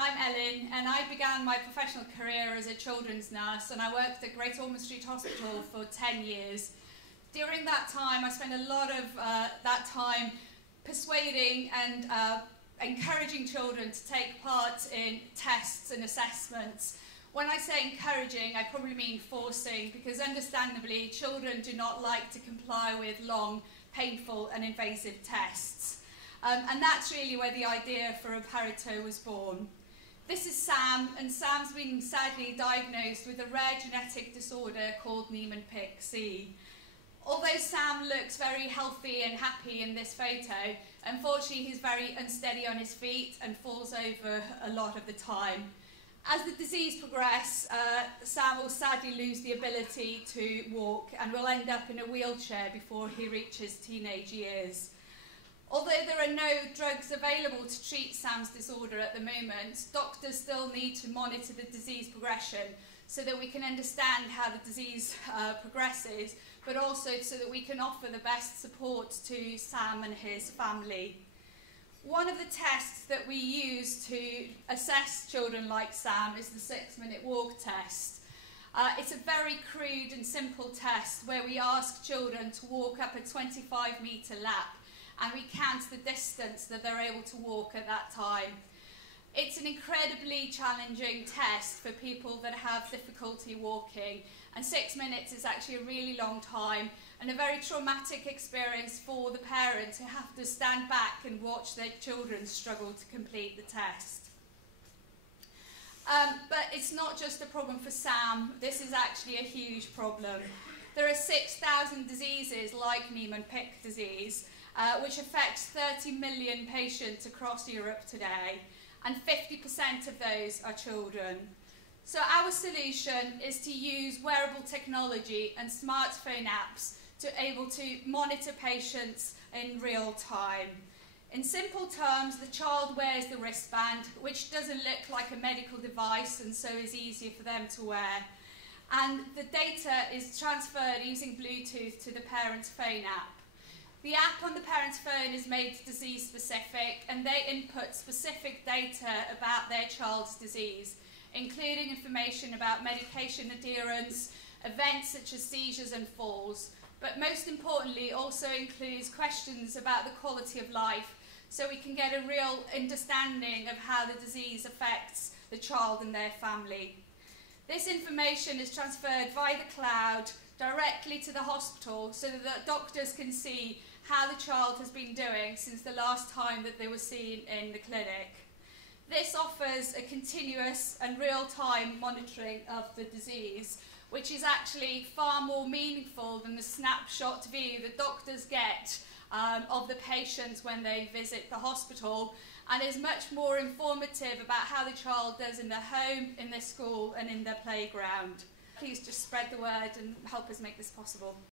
I'm Ellen, and I began my professional career as a children's nurse, and I worked at Great Ormond Street Hospital for 10 years. During that time, I spent a lot of that time persuading and encouraging children to take part in tests and assessments. When I say encouraging, I probably mean forcing, because understandably, children do not like to comply with long, painful and invasive tests. And that's really where the idea for Apparito was born. This is Sam, and Sam's been sadly diagnosed with a rare genetic disorder called Niemann-Pick C. Although Sam looks very healthy and happy in this photo, unfortunately he's very unsteady on his feet and falls over a lot of the time. As the disease progresses, Sam will sadly lose the ability to walk and will end up in a wheelchair before he reaches teenage years. Although there are no drugs available to treat Sam's disorder at the moment, doctors still need to monitor the disease progression so that we can understand how the disease progresses, but also so that we can offer the best support to Sam and his family. One of the tests that we use to assess children like Sam is the 6-minute walk test. It's a very crude and simple test where we ask children to walk up a 25-metre lap, and we count the distance that they're able to walk at that time. It's an incredibly challenging test for people that have difficulty walking, and 6 minutes is actually a really long time and a very traumatic experience for the parents who have to stand back and watch their children struggle to complete the test. But it's not just a problem for Sam, this is actually a huge problem. There are 6,000 diseases like Niemann-Pick disease, which affects 30 million patients across Europe today, and 50% of those are children. So our solution is to use wearable technology and smartphone apps to able to monitor patients in real time. In simple terms, the child wears the wristband, which doesn't look like a medical device and so is easier for them to wear. And the data is transferred using Bluetooth to the parent's phone app. The app on the parent's phone is made disease specific, and they input specific data about their child's disease, including information about medication adherence, events such as seizures and falls, but most importantly also includes questions about the quality of life, so we can get a real understanding of how the disease affects the child and their family. This information is transferred via the cloud directly to the hospital so that the doctors can see how the child has been doing since the last time that they were seen in the clinic. This offers a continuous and real-time monitoring of the disease, which is actually far more meaningful than the snapshot view that doctors get of the patients when they visit the hospital, and is much more informative about how the child does in their home, in their school and in their playground. Please just spread the word and help us make this possible.